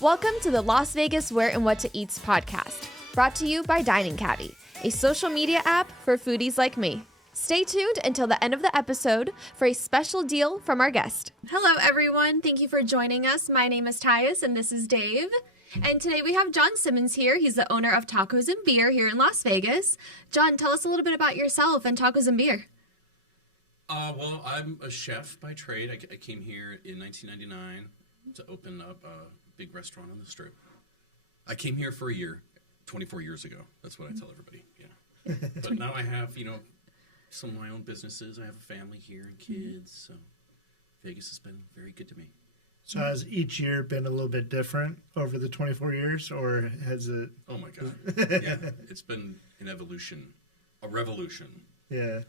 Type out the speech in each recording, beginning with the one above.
Welcome to the Las Vegas Where and What to Eats podcast, brought to you by Caddy, a social media app for foodies like me. Stay tuned until the end of the episode for a special deal from our guest. Hello, everyone. Thank you for joining us. My name is Tyus, and this is Dave. And today we have John Simmons here. He's the owner of Tacos and Beer here in Las Vegas. John, tell us a little bit about yourself and Tacos and Beer. Well, I'm a chef by trade. I came here in 1999 to open up a big restaurant on the Strip. I came here for a year, 24 years ago. That's what I tell everybody, yeah. But now I have, some of my own businesses. I have a family here and kids, so Vegas has been very good to me. So has each year been a little bit different over the 24 years, or has it? Oh, my God. Yeah, it's been an evolution, a revolution. Yeah.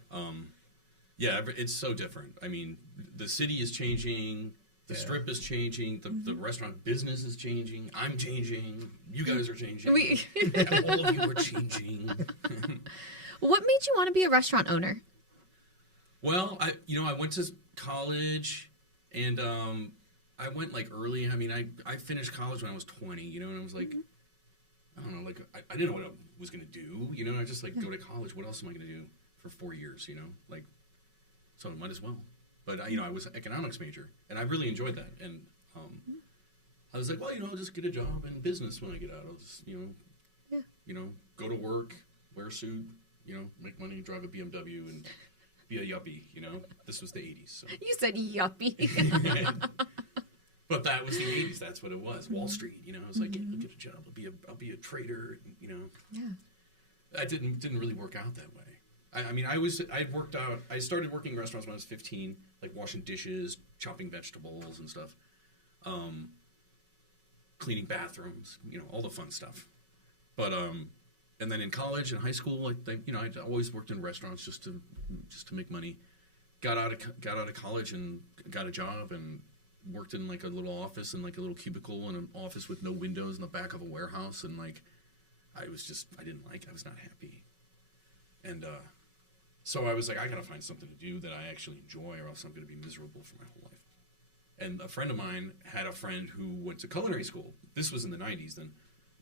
Yeah, it's so different. I mean, the city is changing. The Strip is changing. The restaurant business is changing. I'm changing. You guys are changing. And all of you are changing. What made you want to be a restaurant owner? Well, I went to college, and I went early. I mean, I finished college when I was 20. And I was like, I don't know, I didn't know what I was going to do. I just go to college. What else am I going to do for 4 years? So I might as well. But, I was an economics major, and I really enjoyed that. And I was like, well, I'll just get a job in business when I get out. I'll just, go to work, wear a suit, make money, drive a BMW, and be a yuppie, This was the 80s. So. You said yuppie. But that was the 80s. That's what it was. Wall Street, I was like, I'll get a job. I'll be a trader, Yeah. That didn't really work out that way. I started working in restaurants when I was 15, washing dishes, chopping vegetables and stuff, cleaning bathrooms, all the fun stuff. But and then in college and high school, I'd always worked in restaurants just to make money. Got out of college and got a job and worked in a little office and a little cubicle in an office with no windows in the back of a warehouse, and I was not happy. And so I was like, I got to find something to do that I actually enjoy, or else I'm going to be miserable for my whole life. And a friend of mine had a friend who went to culinary school. This was in the 90s then.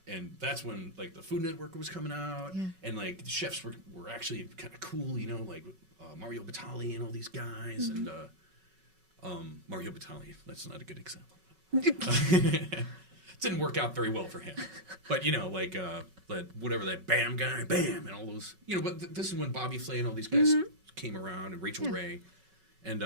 And that's when, the Food Network was coming out. Yeah. And, the chefs were actually kind of cool, Mario Batali and all these guys. Mm-hmm. And Mario Batali, that's not a good example. Didn't work out very well for him. But, that Bam guy, Bam, and all those, but this is when Bobby Flay and all these guys came around, and Rachel Ray. And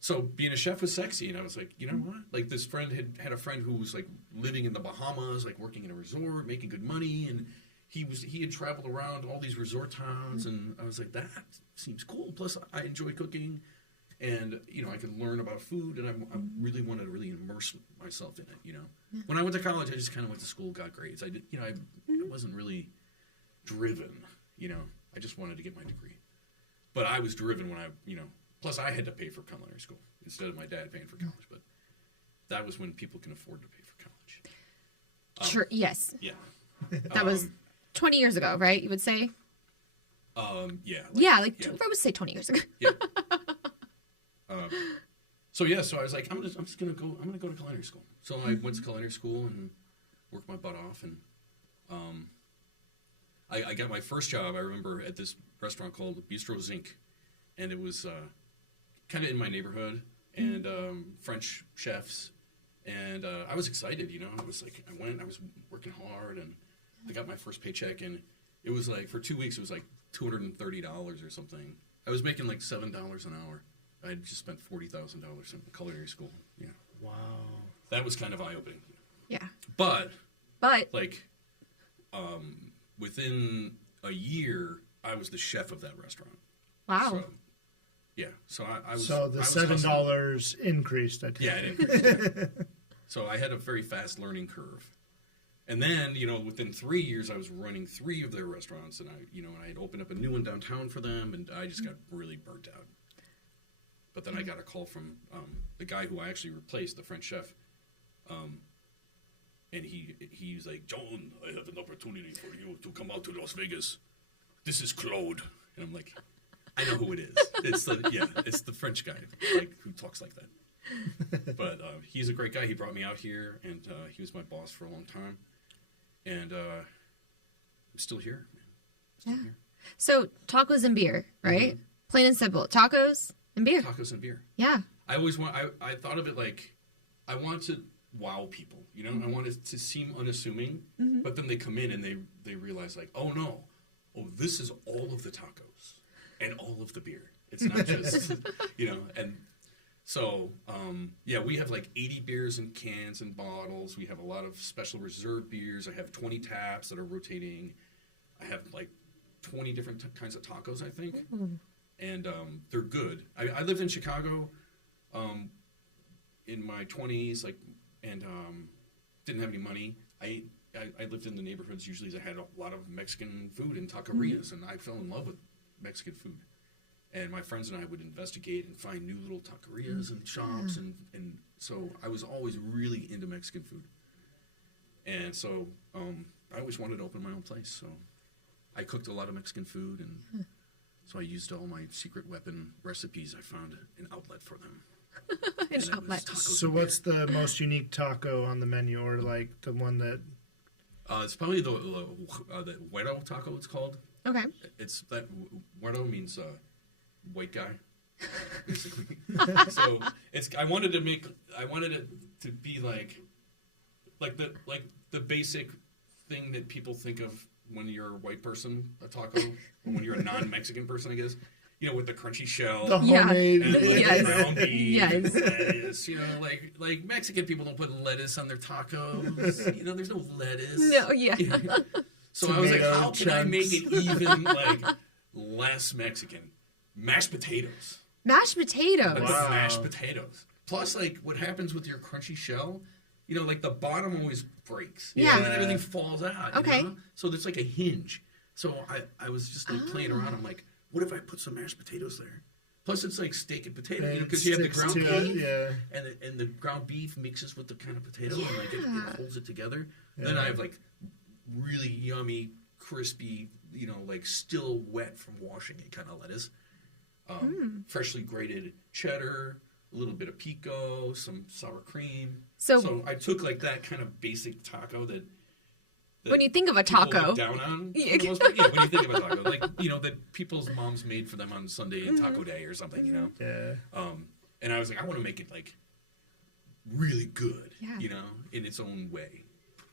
so being a chef was sexy, and I was like, you know what? This friend had a friend who was, living in the Bahamas, working in a resort, making good money, and he had traveled around all these resort towns, and I was like, that seems cool. Plus, I enjoy cooking. And, I could learn about food, and I really wanted to really immerse myself in it, Yeah. When I went to college, I just kind of went to school, got grades. I did, I wasn't really driven, I just wanted to get my degree. But I was driven when plus I had to pay for culinary school instead of my dad paying for college. But that was when people can afford to pay for college. Sure, yes. Yeah. That was 20 years ago, right, you would say? Yeah. I would say 20 years ago. Yeah. So I was like, I'm gonna go to culinary school. So I went to culinary school and worked my butt off, and I got my first job. I remember at this restaurant called Bistro Zinc, and it was kind of in my neighborhood, and French chefs, and I was excited. I was I was working hard, and I got my first paycheck, and it was for 2 weeks it was $230 or something. I was making $7 an hour. I had just spent $40,000 in culinary school. Yeah. Wow. That was kind of eye-opening. Yeah. But within a year, I was the chef of that restaurant. Wow. So, yeah. So I was. So the $7 increased. Yeah, it increased. So I had a very fast learning curve. And then, within 3 years, I was running 3 of their restaurants, and I had opened up a new one downtown for them, and I just got really burnt out. But then I got a call from the guy who I actually replaced, the French chef, and he's like, John, I have an opportunity for you to come out to Las Vegas. This is Claude. And I'm like, I know who it is. It's the French guy who talks like that. But he's a great guy. He brought me out here, and he was my boss for a long time. And I'm still here. Still here. So tacos and beer, right? Mm-hmm. Plain and simple. Tacos and beer. Tacos and beer. Yeah. I always want. I thought of it like I want to wow people. You know, I want it to seem unassuming, but then they come in and they realize like, oh no, this is all of the tacos and all of the beer. It's not just you know. And so we have like 80 beers in cans and bottles. We have a lot of special reserve beers. I have 20 taps that are rotating. I have like 20 different kinds of tacos, I think. And they're good. I lived in Chicago in my 20s, and didn't have any money. I lived in the neighborhoods usually that had a lot of Mexican food and taquerias, and I fell in love with Mexican food. And my friends and I would investigate and find new little taquerias and shops, and so I was always really into Mexican food. And so I always wanted to open my own place, so I cooked a lot of Mexican food, and so I used all my secret weapon recipes. I found an outlet for them. An outlet. So what's the most unique taco on the menu, or like the one that... it's probably the güero taco, it's called. Okay. It's that güero means white guy, basically. So I wanted it to be like the basic thing that people think of when you're a white person, a taco, or when you're a non-Mexican person, I guess. You know, with the crunchy shell, the homemade, and like ground beef, yes. lettuce. You know, like Mexican people don't put lettuce on their tacos. You know, there's no lettuce. No, yeah. So I was like, how can I make it even like less Mexican? Mashed potatoes. Mashed potatoes. Wow. Mashed potatoes. Plus, like, what happens with your crunchy shell? You know, like the bottom always breaks. Yeah. And everything falls out. Okay. You know? So there's like a hinge. So I was just like playing around. I'm like, what if I put some mashed potatoes there? Plus, it's like steak and potato, you know, because you have the ground beef, and the ground beef mixes with the kind of potato, and like it holds it together. Yeah. Then I have like really yummy, crispy, you know, like still wet from washing it kind of lettuce, freshly grated cheddar, a little bit of pico, some sour cream. So I took like that kind of basic taco that when you think of a taco, look down on, when you think of a taco, like, you know, that people's moms made for them on Sunday and Taco Day or something, you know. Yeah. And I was like, I want to make it like really good, you know, in its own way.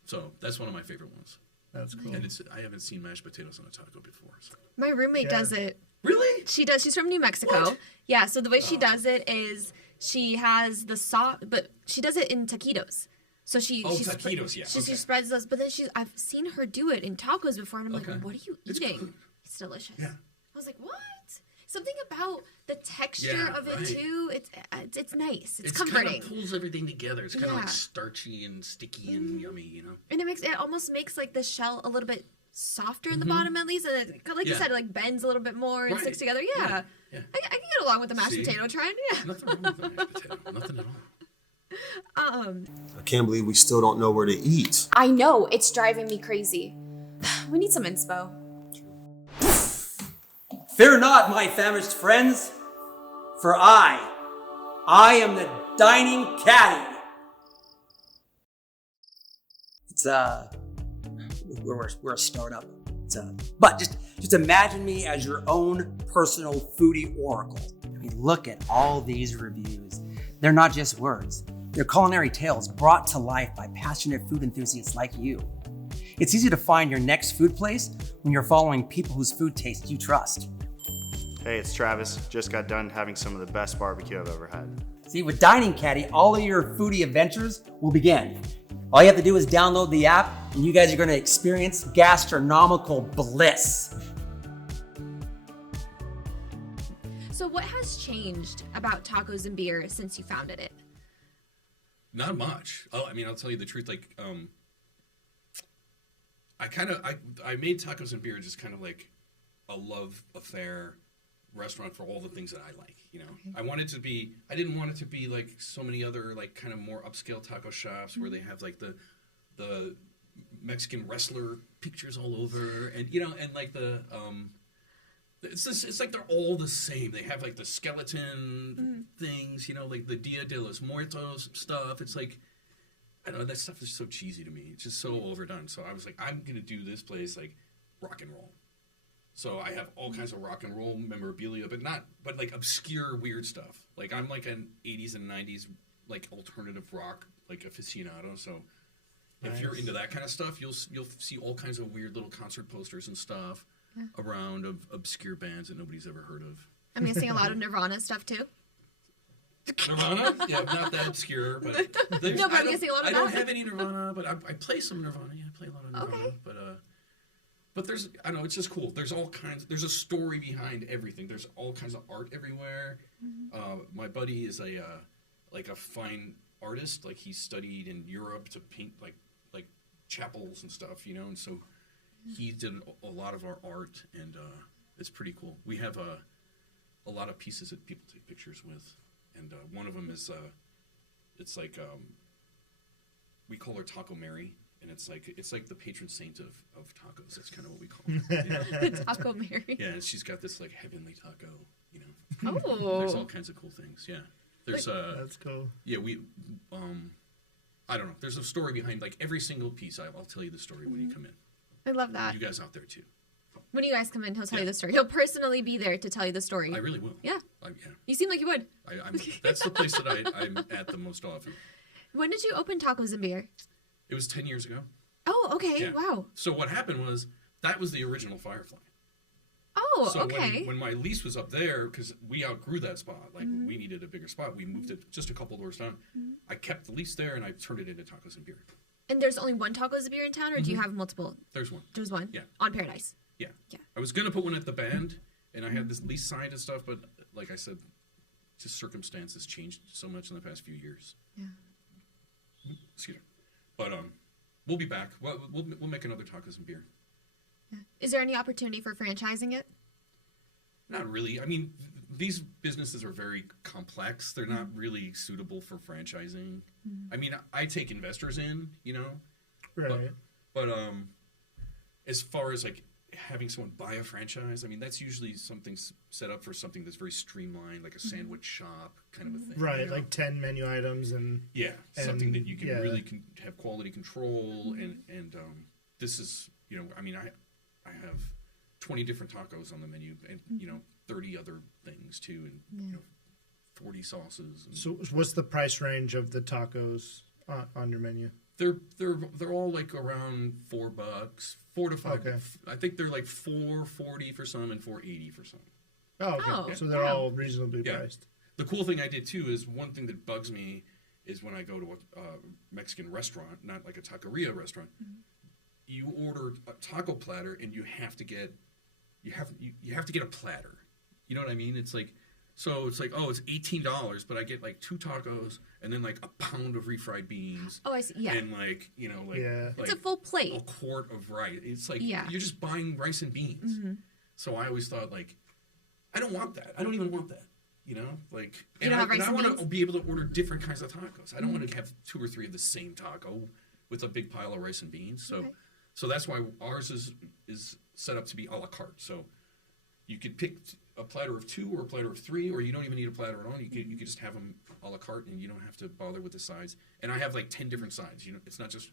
So that's one of my favorite ones. That's cool. And I haven't seen mashed potatoes on a taco before. So. My roommate does it. Really? She does. She's from New Mexico. What? Yeah. So the way she does it is she has the sauce, but she does it in taquitos. So she taquitos, she spreads those, but then I've seen her do it in tacos before, and I'm like, what are you eating? It's delicious. Yeah. I was like, what? Something about the texture of it too. It's nice. It's comforting. It kind of pulls everything together. It's kind of like starchy and sticky and yummy, you know. And it almost makes like the shell a little bit softer in the bottom at least, and it, like you said, it like bends a little bit more and sticks together. Yeah. I can get along with the mashed potato trend. Yeah. Nothing wrong with the mashed potato. Nothing at all. I can't believe we still don't know where to eat. I know, it's driving me crazy. We need some inspo. Fear not, my famished friends, for I am the dining caddy. It's we're a startup. But just imagine me as your own personal foodie oracle. I mean, look at all these reviews. They're not just words. They're culinary tales brought to life by passionate food enthusiasts like you. It's easy to find your next food place when you're following people whose food taste you trust. Hey, it's Travis. Just got done having some of the best barbecue I've ever had. See, with Dining Caddy, all of your foodie adventures will begin. All you have to do is download the app, and you guys are going to experience gastronomical bliss. So what has changed about tacos and beer since you founded it? Not much. I mean, I'll tell you the truth. Like, I made tacos and beer just kind of like a love affair restaurant for all the things that I like. You know, I didn't want it to be like so many other like kind of more upscale taco shops where they have like the Mexican wrestler pictures all over, and you know, and like the It's like they're all the same. They have like the skeleton things, you know, like the Dia de los Muertos stuff. It's like, I don't know, that stuff is so cheesy to me. It's just so overdone. So I was like, I'm gonna do this place like rock and roll. So I have all kinds of rock and roll memorabilia, but like obscure weird stuff. Like I'm like an 80s and 90s like alternative rock like aficionado. So if you're into that kind of stuff, you'll see all kinds of weird little concert posters and stuff around of obscure bands that nobody's ever heard of. I'm guessing a lot of Nirvana stuff too. Nirvana? Yeah, not that obscure, but No, but I'm guessing a lot of I don't that. have any Nirvana, but I play some Nirvana. Yeah, I play a lot of Nirvana. Okay. But there's, I don't know, it's just cool. There's a story behind everything. There's all kinds of art everywhere. My buddy is a fine artist. Like he studied in Europe to paint like chapels and stuff, you know, and so he did a lot of our art, and it's pretty cool. We have a lot of pieces that people take pictures with, and one of them is it's like we call her Taco Mary, and it's like the patron saint of tacos. That's kind of what we call her. Yeah. The Taco Mary. Yeah, and she's got this like heavenly taco, you know. Oh. There's all kinds of cool things. Yeah, there's That's cool. yeah, we I don't know. There's a story behind like every single piece. I'll tell you the story when you come in. I love that. You guys out there too. When you guys come in, he'll tell you the story. He'll personally be there to tell you the story. I really will. Yeah. Yeah. You seem like you would. That's the place that I'm at the most often. When did you open Tacos and Beer? It was 10 years ago. Oh, okay. Yeah. Wow. So what happened was that was the original Firefly. Oh, So okay. when my lease was up there, because we outgrew that spot, like we needed a bigger spot, we moved it just a couple doors down. I kept the lease there and I turned it into Tacos and Beer. And there's only one Tacos and Beer in town, or do you have multiple? There's one. There's one? Yeah. On Paradise. Yeah. Yeah. I was gonna put one at the band, and I had this lease signed and stuff, but like I said, just circumstances changed so much in the past few years. Yeah. Excuse me. But we'll be back. We'll make another Tacos and Beer. Yeah. Is there any opportunity for franchising it? Not really. I mean, these businesses are very complex. They're not really suitable for franchising. I mean, I take investors in, you know. Right. But as far as like having someone buy a franchise, I mean, that's usually something set up for something that's very streamlined, like a sandwich shop kind of a thing. Right, you know? like 10 menu items and something that you can yeah. really have quality control, and this is, you know, I mean, I have 20 different tacos on the menu, and you know, 30 other things too, and you know, 40 sauces. And So what's the price range of the tacos on your menu? they're all like around $4, $4 to $5. Okay. I think they're like $4.40 for some and $4.80 for some. Oh, okay. Oh, So they're wow. all reasonably Yeah. priced. The cool thing I did too is one thing that bugs me is when I go to a Mexican restaurant, not like a taqueria restaurant, you order a taco platter and you have to get a platter. You know what I mean? It's like, so it's like, oh, it's $18, but I get like 2 tacos and then like a pound of refried beans. Oh, I see. Yeah. And like, you know, like, Yeah. like It's a full plate. a quart of rice. It's like, Yeah. you're just buying rice and beans. So I always thought like, I don't want that. I don't even want that. You know, like, You don't have rice I and want beans? to be able to order different kinds of tacos. I don't want to have 2 or 3 of the same taco with a big pile of rice and beans. So, Okay. so that's why ours is set up to be a la carte. So you could pick a platter of 2 or a platter of 3, or you don't even need a platter at all. You could just have them a la carte, and you don't have to bother with the sides. And I have like 10 different sides. You know, it's not just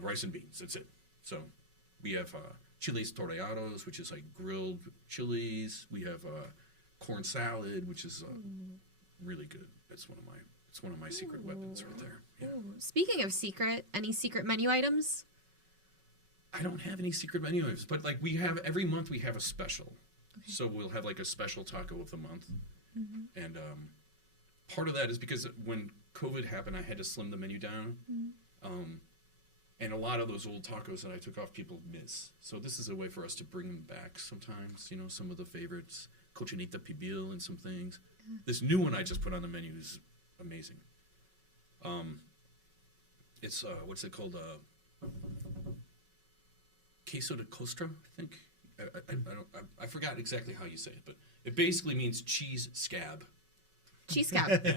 rice and beans. That's it. So we have chiles toreados, which is like grilled chilies. We have corn salad, which is really good. It's one of my secret weapons right there. Yeah. Ooh. Speaking of secret, any secret menu items? I don't have any secret menu items, but like every month we have a special. Okay. So we'll have like a special taco of the month. And part of that is because when COVID happened, I had to slim the menu down. And a lot of those old tacos that I took off, people miss. So this is a way for us to bring them back sometimes, you know, some of the favorites, cochinita pibil and some things. This new one I just put on the menu is amazing. It's, what's it called? Queso de costra, I think. I forgot exactly how you say it, but it basically means cheese scab. Cheese scab. Yeah.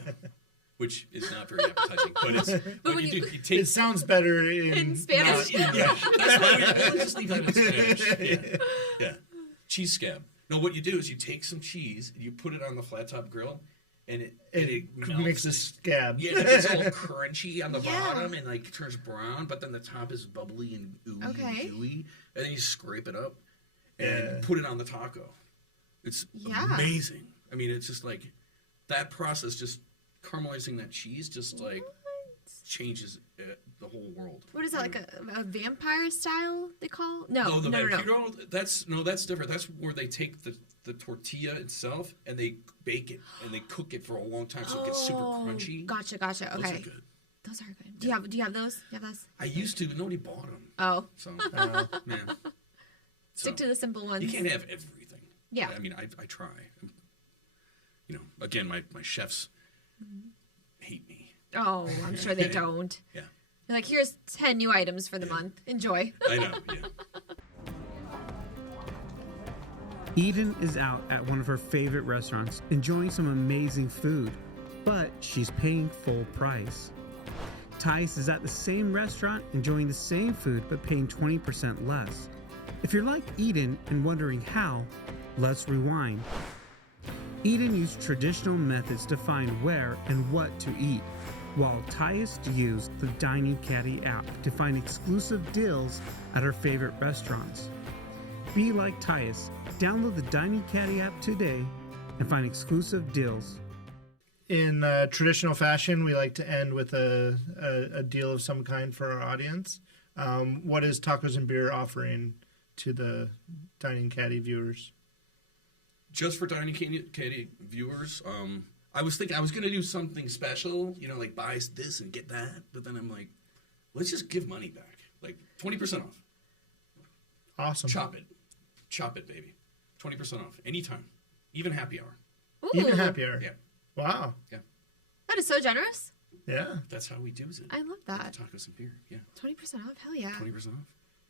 Which is not very appetizing, but it's. But when you you- take. It sounds better In Spanish? Yeah, that's why we'll just leave that in Spanish. Yeah. Cheese scab. No, what you do is you take some cheese, and you put it on the flat top grill, and it melts. Makes a scab. Yeah, it gets all crunchy on the bottom and like turns brown, but then the top is bubbly and ooey and gooey. And then you scrape it up and put it on the taco. It's amazing. I mean, it's just like that process, just caramelizing that cheese, just like changes the whole world. What is that, like a vampire style they call? No. That's different. That's where they take the tortilla itself and they bake it and they cook it for a long time so it gets super crunchy. Gotcha. Okay. Those are good. Those are good. Do you have those? You have those? I used to, but nobody bought them. Oh. So, man. Stick to the simple ones. You can't have everything. Yeah. I mean, I try. You know, again, my chefs hate me. Oh, I'm sure they don't. Yeah. They're like, here's 10 new items for the month. Enjoy. I know, yeah. Eden is out at one of her favorite restaurants, enjoying some amazing food, but she's paying full price. Tice is at the same restaurant, enjoying the same food, but paying 20% less. If you're like Eden and wondering how, let's rewind. Eden used traditional methods to find where and what to eat, while Tice used the Dining Caddy app to find exclusive deals at her favorite restaurants. Be like Tice, download the Dining Caddy app today and find exclusive deals. In traditional fashion, we like to end with a deal of some kind for our audience. What is Tacos and Beer offering to the Dining Caddy viewers? Just for Dining Caddy viewers, I was thinking I was going to do something special, you know, like buy this and get that. But then I'm like, let's just give money back. Like 20% off. Awesome. Chop it, baby. 20% off. Anytime. Even happy hour. Ooh, Even happier. Yeah. Wow. Yeah. that is so generous. Yeah. That's how we do it. I love that. Tacos and beer. Yeah. 20% off. Hell yeah. 20% off.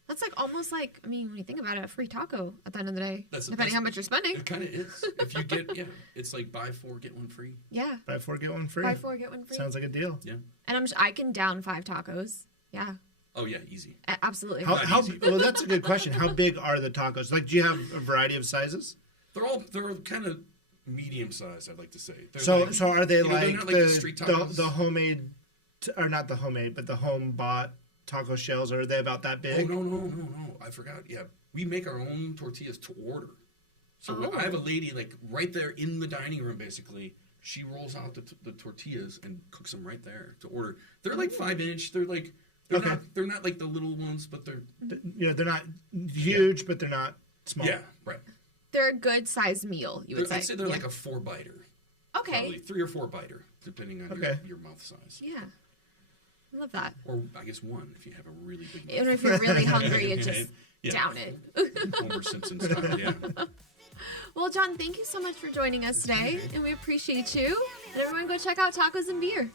That's like almost like, I mean, when you think about it, a free taco at the end of the day. That's how much you're spending. It kind of is. If you get, it's like buy 4, get 1 free. Yeah. Buy 4, get 1 free. Buy 4, get 1 free. Sounds like a deal. Yeah. And I can down 5 tacos. Yeah. Oh, yeah, easy. Absolutely. Well, that's a good question. How big are the tacos? Like, do you have a variety of sizes? They're kind of medium size, I'd like to say. So are they like, not like the street tacos. the homemade, or not the homemade, but the home bought taco shells? Are they about that big? Oh, no. I forgot. Yeah. We make our own tortillas to order. So I have a lady, like, right there in the dining room, basically. She rolls out the tortillas and cooks them right there to order. They're like 5-inch. They're like, they're not like the little ones, but they're... They're not huge, but they're not small. Yeah, right. They're a good sized meal, you would say. I'd say they're like a 4-biter. Okay. Probably 3 or 4-biter, depending on your mouth size. Yeah. I love that. Or I guess 1 if you have a really big mouth. And if you're really hungry, you just down it. Homer Simpson style, yeah. Well, John, thank you so much for joining us today, and we appreciate you. And everyone go check out Tacos and Beer.